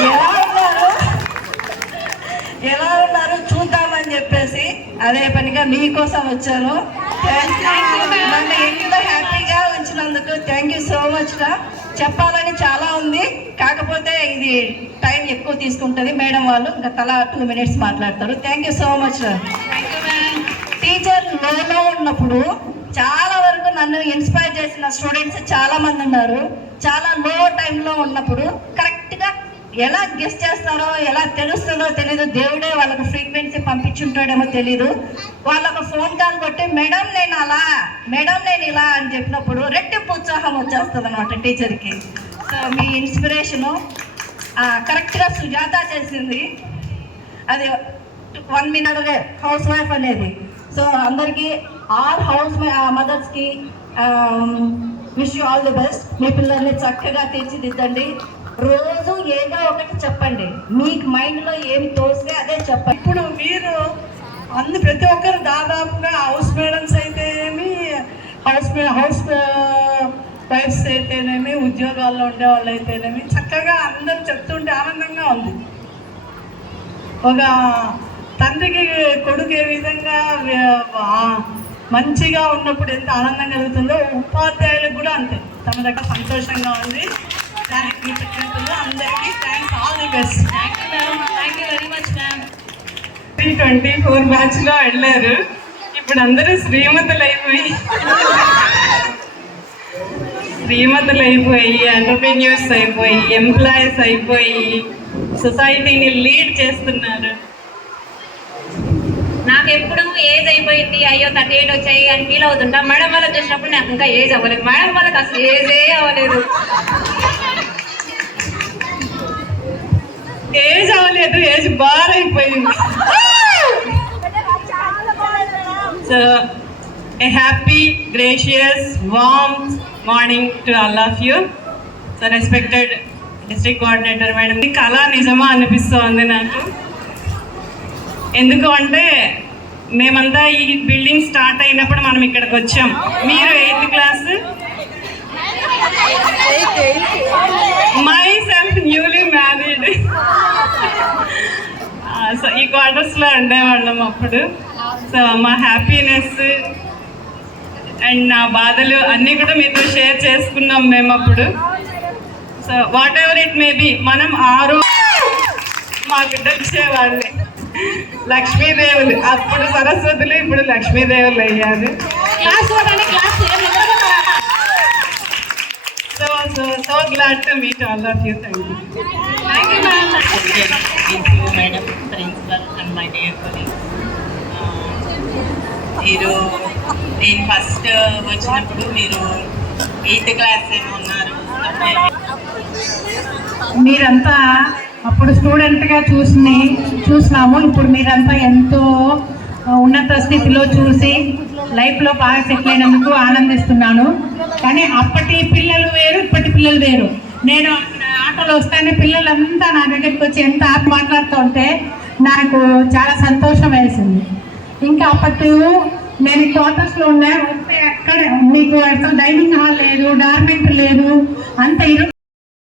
ఎలా ఉన్నారు ఎలా ఉన్నారు చూద్దామని చెప్పేసి అదే పనిగా మీకోసం వచ్చాను. నన్ను ఎంత హ్యాపీగా ఉంచినందుకు థ్యాంక్ యూ సో మచ్ రా. చెప్పాలని చాలా ఉంది, కాకపోతే ఇది టైం ఎక్కువ తీసుకుంటుంది. మేడం వాళ్ళు ఇంకా తలా 2 minutes మాట్లాడతారు. థ్యాంక్ యూ సో మచ్ రా. టీచర్ లోలో ఉన్నప్పుడు చాలా వరకు నన్ను ఇన్స్పైర్ చేసిన స్టూడెంట్స్ చాలా మంది ఉన్నారు. చాలా లో టైంలో ఉన్నప్పుడు కరెక్ట్గా ఎలా గెస్ట్ చేస్తారో ఎలా తెలుస్తుందో తెలీదు. దేవుడే వాళ్ళకు ఫ్రీక్వెన్సీ పంపించుంటాడేమో తెలీదు. వాళ్ళకు ఫోన్ కాల్ కొట్టి మేడం నేను అలా, మేడం నేను ఇలా అని చెప్పినప్పుడు రెట్టింపు ఉత్సాహం వచ్చేస్తుంది అనమాట టీచర్కి. సో మీ ఇన్స్పిరేషను కరెక్ట్గా సుజాత చేసింది. అది 1 minute హౌస్ వైఫ్ అనేది. సో అందరికీ ఆల్ హౌస్ మదర్స్కి wish you all the best. మీ పిల్లల్ని చక్కగా తీర్చిదిద్దండి. రోజు ఏదో ఒకటి చెప్పండి, మీకు మైండ్లో ఏమి తోస్తే అదే చెప్పండి. ఇప్పుడు మీరు ప్రతి ఒక్కరు దాదాపుగా హౌస్ మేడమ్స్ అయితేనేమి, హౌస్ వైఫ్స్ అయితేనేమి, ఉద్యోగాల్లో ఉండే వాళ్ళు అయితేనేమి చక్కగా అందరూ చెప్తుంటే ఆనందంగా ఉంది. ఒక తండ్రికి కొడుకు ఏ విధంగా మంచిగా ఉన్నప్పుడు ఎంత ఆనందం కలుగుతుందో ఉపాధ్యాయులకు కూడా అంతే తమ దగ్గర సంతోషంగా ఉంది. దానికి అందరికీ thanks, all the best. Thank you very much ma'am. 24 బ్యాచ్లో వెళ్ళారు. ఇప్పుడు అందరూ శ్రీమతులు అయిపోయి ఎంటర్ప్రెన్యూర్స్ అయిపోయి, ఎంప్లాయీస్ అయిపోయి సొసైటీని లీడ్ చేస్తున్నారు. నాకు ఎప్పుడు ఏజ్ అయిపోయింది, అయ్యో 38 వచ్చాయి అని ఫీల్ అవుతుంటా. మేడం వాళ్ళకి చూసినప్పుడు నాకు ఇంకా ఏజ్ అవ్వలేదు. మేడం వాళ్ళకి అసలు ఏజే అవ్వలేదు. ఏజ్ బార్ అయిపోయింది. So a happy, gracious, warm morning to all of you. So respected district coordinator madam, కళ నిజమా అనిపిస్తోంది నాకు. ఎందుకు అంటే మేమంతా ఈ బిల్డింగ్ స్టార్ట్ అయినప్పుడు మనం ఇక్కడికి వచ్చాం. మీరు 8th class, my self newly married. So ఈ క్వార్టర్స్లో ఉండేవాళ్ళం అప్పుడు. సో మా హ్యాపీనెస్ అండ్ నా బాధలు అన్నీ కూడా మీతో షేర్ చేసుకున్నాం మేము అప్పుడు. So what ever it may be, మనం మా బిడ్డలు ఇచ్చేవాళ్ళే లక్ష్మీదేవులు. అప్పుడు సరస్వతులు, ఇప్పుడు లక్ష్మీదేవులు అయ్యారు. So glad to meet all of you. Thank you. Thank you ma'am. Thank you, Madam Principal and my dear colleagues. మీరు నేను ఫస్ట్ వచ్చినప్పుడు మీరు 8th class ఏమో ఉన్నారు. మీరంతా అప్పుడు స్టూడెంట్గా చూసినాము. ఇప్పుడు మీరంతా ఎంతో ఉన్నత స్థితిలో చూసి లైఫ్లో బాగా సెటిల్ అయినందుకు ఆనందిస్తున్నాను. కానీ అప్పటి పిల్లలు వేరు, ఇప్పటి పిల్లలు వేరు. నేను ఆటోలో వస్తానే పిల్లలంతా నా దగ్గరికి వచ్చి ఎంత మాట్లాడుతూ ఉంటే నాకు చాలా సంతోషం వేసింది. ఇంకా అప్పటి నేను క్వార్టర్స్లో వస్తే ఎక్కడ మీకు అసలు డైనింగ్ హాల్ లేదు, డార్మెంట్ లేదు, అంత